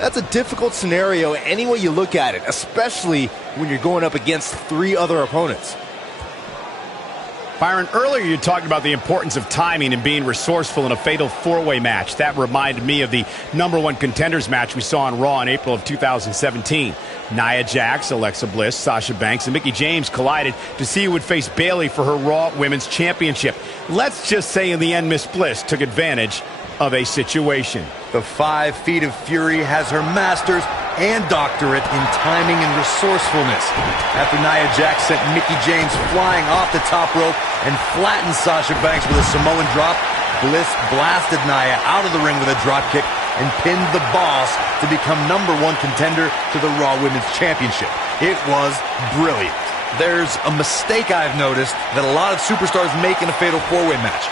That's a difficult scenario any way you look at it, especially when you're going up against 3 other opponents. Byron, earlier you talked about the importance of timing and being resourceful in a fatal 4-way match. That reminded me of the #1 contenders match we saw on Raw in April of 2017. Nia Jax, Alexa Bliss, Sasha Banks, and Mickie James collided to see who would face Bayley for her Raw Women's Championship. Let's just say in the end, Miss Bliss took advantage of a situation. The 5 Feet of Fury has her master's and doctorate in timing and resourcefulness. After Nia Jax sent Mickie James flying off the top rope and flattened Sasha Banks with a Samoan drop, Bliss blasted Nia out of the ring with a dropkick and pinned the boss to become #1 contender to the Raw Women's Championship. It was brilliant. There's a mistake I've noticed that a lot of superstars make in a fatal 4-way match.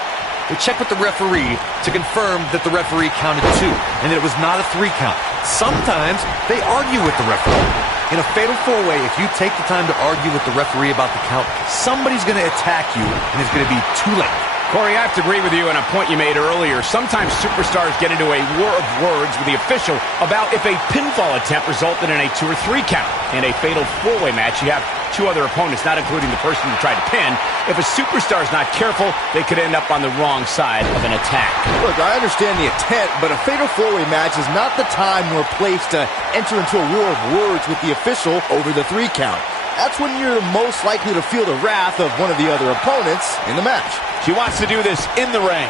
They check with the referee to confirm that the referee counted 2 and that it was not a 3 count. Sometimes they argue with the referee. In a fatal 4-way, if you take the time to argue with the referee about the count, somebody's going to attack you and it's going to be too late. Corey, I have to agree with you on a point you made earlier. Sometimes superstars get into a war of words with the official about if a pinfall attempt resulted in a 2 or 3 count. In a fatal 4-way match, you have 2 other opponents, not including the person who tried to pin. If a superstar's not careful, they could end up on the wrong side of an attack. Look, I understand the intent, but a fatal 4-way match is not the time nor place to enter into a war of words with the official over the 3 count. That's when you're most likely to feel the wrath of one of the other opponents in the match. She wants to do this in the ring.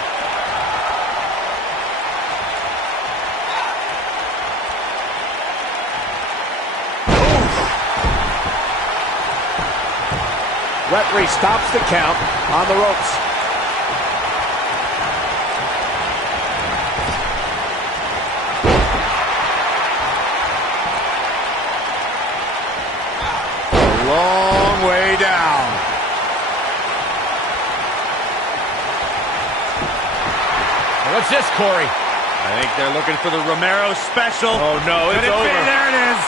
Referee stops the count on the ropes. A long way down. What's this, Corey? I think they're looking for the Romero special. Oh, no, it's over. There it is.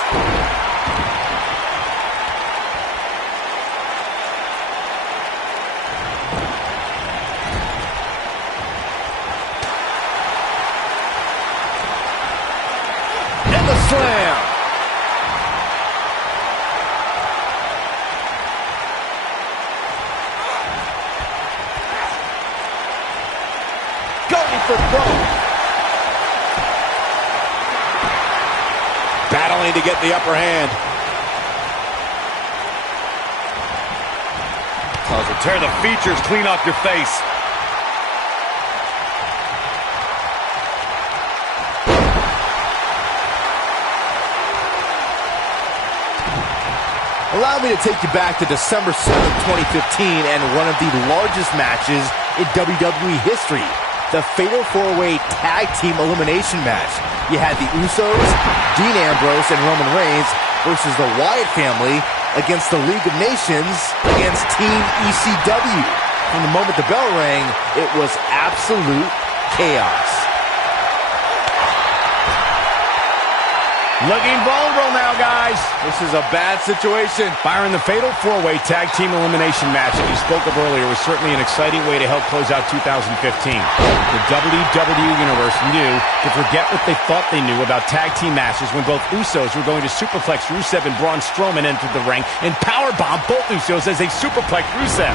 Slam. Going for broke. Battling to get the upper hand. Tear the features clean off your face. Allow me to take you back to December 7th, 2015, and one of the largest matches in WWE history, the Fatal 4-Way Tag Team Elimination match. You had the Usos, Dean Ambrose, and Roman Reigns versus the Wyatt family against the League of Nations against Team ECW. From the moment the bell rang, it was absolute chaos. Looking vulnerable now, guys. This is a bad situation. Byron, the Fatal 4-Way Tag Team Elimination match that you spoke of earlier was certainly an exciting way to help close out 2015. The WWE Universe knew to forget what they thought they knew about tag team matches when both Usos were going to superplex Rusev and Braun Strowman entered the ring and powerbomb both Usos as they superplex Rusev.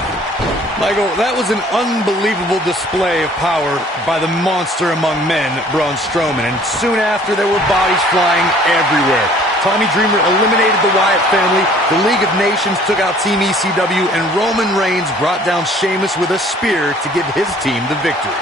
Michael, that was an unbelievable display of power by the monster among men, Braun Strowman, and soon after there were bodies flying everywhere. Tommy Dreamer eliminated the Wyatt family, the League of Nations took out Team ECW, and Roman Reigns brought down Sheamus with a spear to give his team the victory.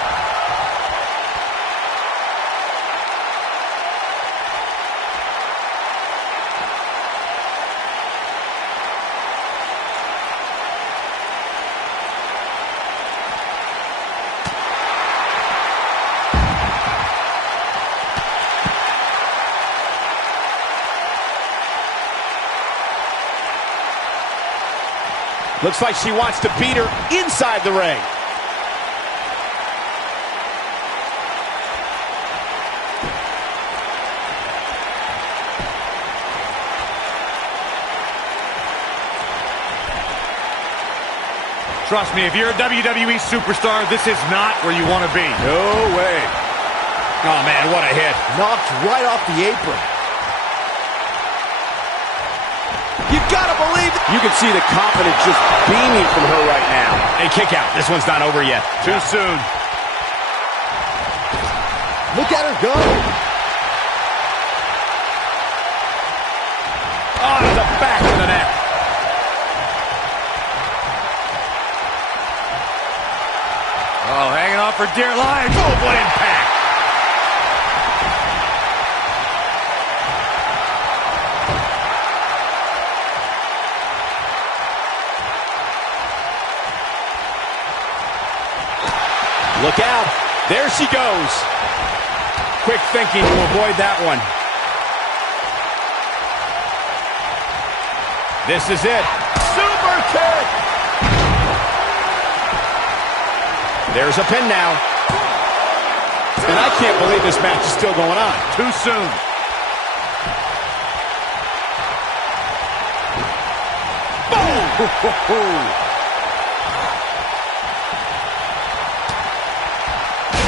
Looks like she wants to beat her inside the ring. Trust me, if you're a WWE superstar, this is not where you want to be. No way. Oh, man, what a hit. Knocked right off the apron. You've got to believe it. You can see the confidence just beaming from her right now. A kick out. This one's not over yet. Too soon. Look at her go. On the back of the neck. Oh, hanging on for dear life. Oh, what impact. Look out. There she goes. Quick thinking to avoid that one. This is it. Super kick. There's a pin now. And I can't believe this match is still going on. Too soon. Boom!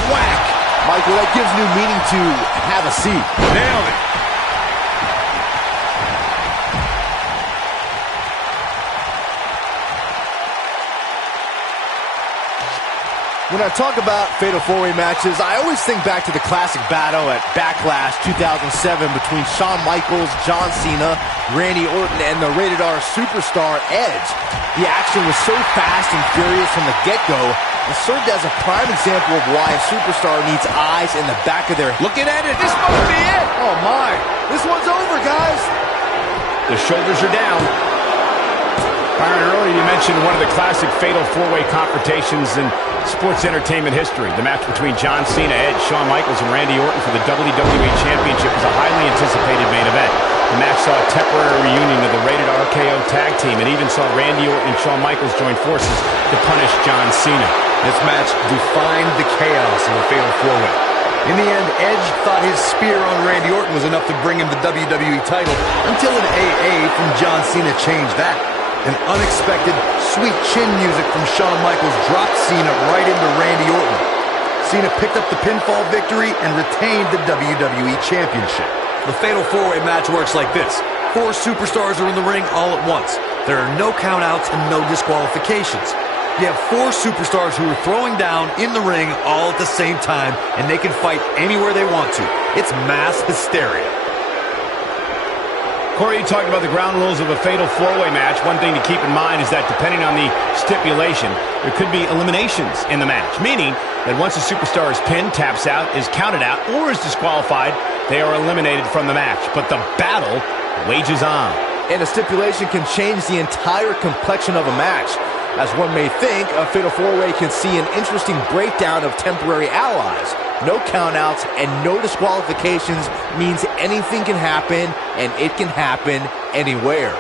Whack! Michael, that gives new meaning to have a seat. Nailed it. When I talk about Fatal 4-Way matches, I always think back to the classic battle at Backlash 2007 between Shawn Michaels, John Cena, Randy Orton, and the Rated R superstar Edge. The action was so fast and furious from the get-go, it served as a prime example of why a superstar needs eyes in the back of their head. Looking at it. This must be it. Oh my, this one's over, guys. The shoulders are down. Byron, earlier you mentioned one of the classic Fatal 4-Way confrontations in sports entertainment history. The match between John Cena, Edge, Shawn Michaels, and Randy Orton for the WWE Championship was a highly anticipated main event. The match saw a temporary reunion of the Rated RKO tag team and even saw Randy Orton and Shawn Michaels join forces to punish John Cena. This match defined the chaos of the Fatal 4-Way. In the end, Edge thought his spear on Randy Orton was enough to bring him the WWE title until an AA from John Cena changed that. An unexpected, sweet chin music from Shawn Michaels dropped Cena right into Randy Orton. Cena picked up the pinfall victory and retained the WWE Championship. The Fatal 4-Way match works like this. 4 superstars are in the ring all at once. There are no countouts and no disqualifications. You have 4 superstars who are throwing down in the ring all at the same time, and they can fight anywhere they want to. It's mass hysteria. Corey, you talked about the ground rules of a Fatal 4-Way match. One thing to keep in mind is that depending on the stipulation, there could be eliminations in the match, meaning that once a superstar is pinned, taps out, is counted out, or is disqualified, they are eliminated from the match. But the battle wages on. And a stipulation can change the entire complexion of a match. As one may think, a Fatal 4-Way can see an interesting breakdown of temporary allies. No countouts and no disqualifications means anything can happen, and it can happen anywhere.